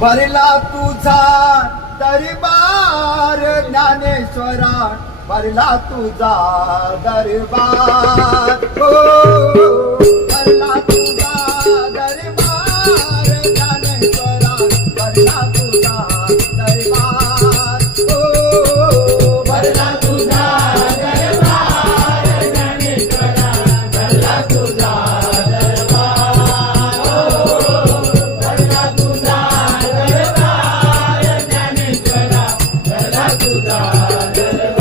भरला तुझा दरबार ज्ञानेश्वरा भरला तुझा दरबार. Amém.